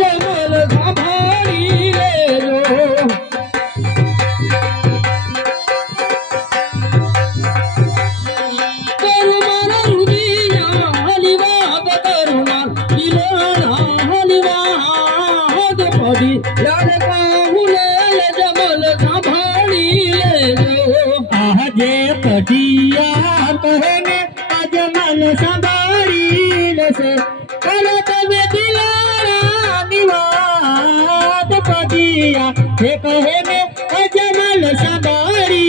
जमल संभाली लेजो करुमार रुदिया हलिवाद करुमार दिलोना हलिवाद पड़ी लड़का हुले जमल संभाली लेजो आजे पटिया कहने अजमल संभाली से करत में दिलारा निवाद पटिया हे कहने अजमल संभाली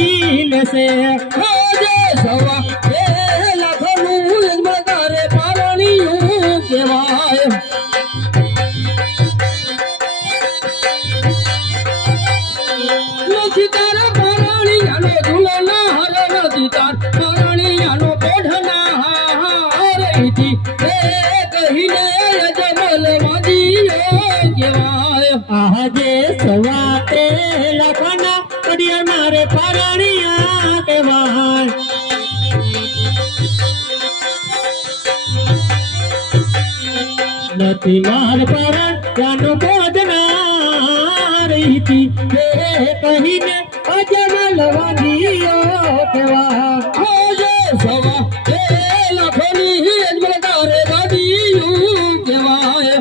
से आजे सवा ए लखनऊ मगारे पारणियों के वाय नदीतार पारणियानो झूलना हर नदीतार पारणियानो बढ़ना हर इति ए कहिले जमल मदियो के वाय आजे सवाते लखना पटिया मारे पारणिया के वाय नती मार परण जानो बोधना रीति कहीं ने अजमल वंदियो के वाय आजे सवा ए लखनी मगारे मदियो के वाय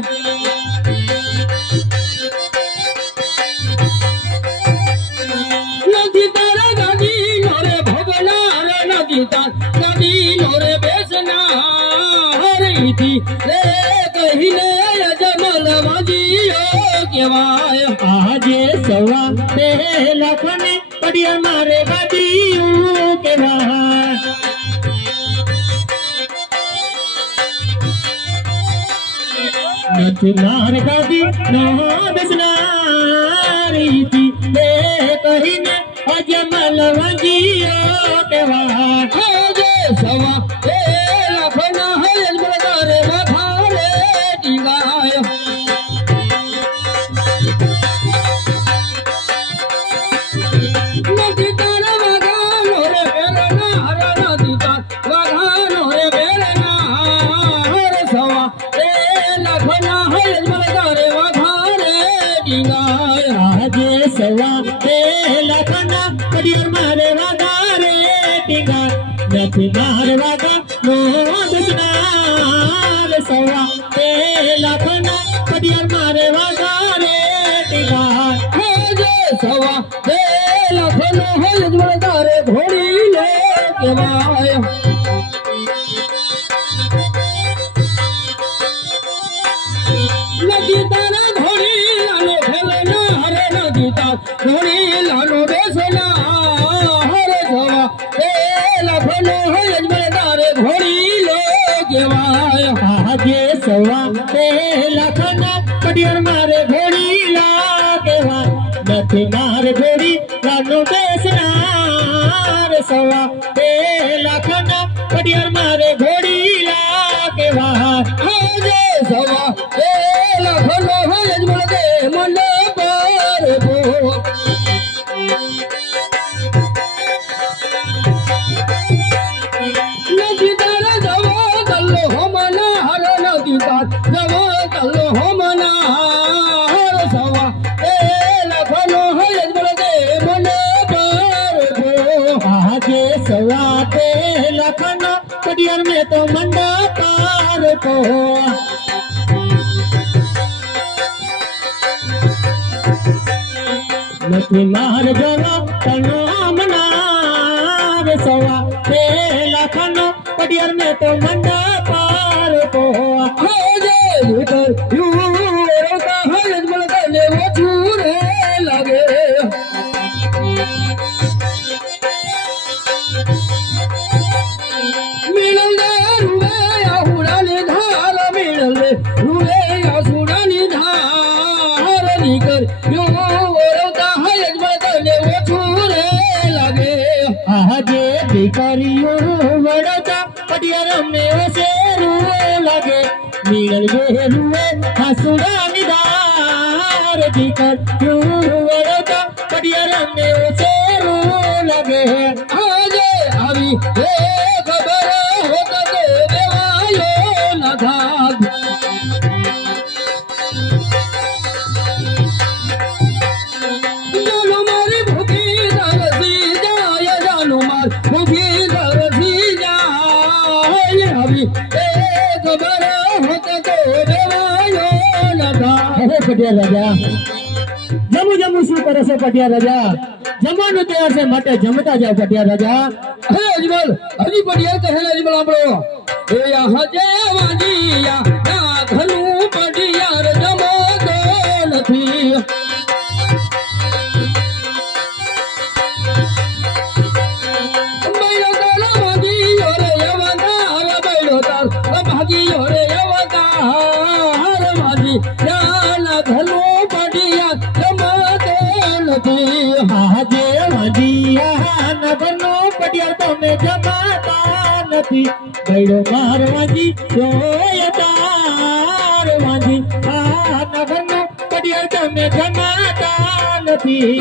नदी तारा गाड़ी नोरे भगना रे नदी तार गाड़ी नोरे बेसना हरी थी रे कहिले जमल मदियो के वाय आजे सवा ते लखने पटिया मारे बादियों के वाय नचनार गादी ना बेसना रीति कहीं ने अजमल वंदियो के वाय आजे सवा ए लखना है मगारे मखारे टिंगाय नदी तारा वगानो रे बेरना हर नदी तार वगानो रे बेरना हर सवा ए लखना है मगारे मखारे टिंगाय आजे सवा ते लखना पटिया मारे वादारे टिंगा नचनार वादा नो बेसनार सवा ते लखना पटिया मारे वादारे टिंगा आजे सवा ए लखना है मगारे घोड़ी ले के वाय नदी तारा घोड़ी लानो खेलना हरे नदी तार घोड़ी लानो बेसना हरे सवा ए लखनो है मगारे घोड़ी ले के वाय आजे सवा ते लखना पटिया मारे घोड़ी लागे वा नथ मार घोड़ी लानो बेसनार सवा ते लखना पटिया मारे घोड़ी लागे वा आजे सवा ए लखनो है मगारे मन पर भो नदी तारा जवा कल्लो हमना हर नदी तार जवा कल्लो हमना हर सवा ए लखनो है मगारे मन पर भो आजे सवा ते लखना पटिया में तो मंडा पार को नथ मार जवा तनो मनार सवा ते लखना पटिया में तो मंडा पार को आजे भीतर यू रोका है मगारे वो छूरे लगे मिलल रुए आहुरानी धार मिलल रुए आसुरानी धार निकर यो रोका है मगारे वो छूरे लगे आजे भिखारियों बड़ता पटिया में से रुए लगे मिलल गे रुए हसुरा निदार भिखारियों बड़ता पटिया में से रुए लगे आजे अभी खबर होता तो देवायो न था હે પટિયા રાજા જમું જમું શું કરે છે પટિયા રાજા જમવાનું તૈયાર છે માટે જમતા જાવ પટિયા રાજા હે અજમલ હજી પટિયા કહે અજમલ આપણો એ હજે વાજીયા ના ઘનું પટિયાર જમતો નથી હાજે વાજીયા નગરનો પટિયાર તમે જમાતા નથી બૈડો મારવાજી જોયદાર વાજી આ નગરનો પટિયાર તમે જમાતા નથી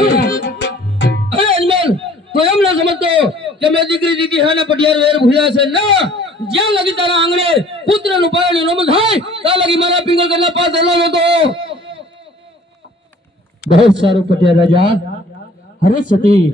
અરે અજમલ તો એમ ના સમજતો કે મેં દીકરી દીધી હે ને પટિયાર વેર ભૂલ્યા છે ના જ્યાં લગી તારા આંગણે પુત્રનું પારણું ન થાય ત્યાં લગી મારા પિંગલ કરના પાસ હલાવો તો બહુ સારું પટિયા રાજા હરે સતી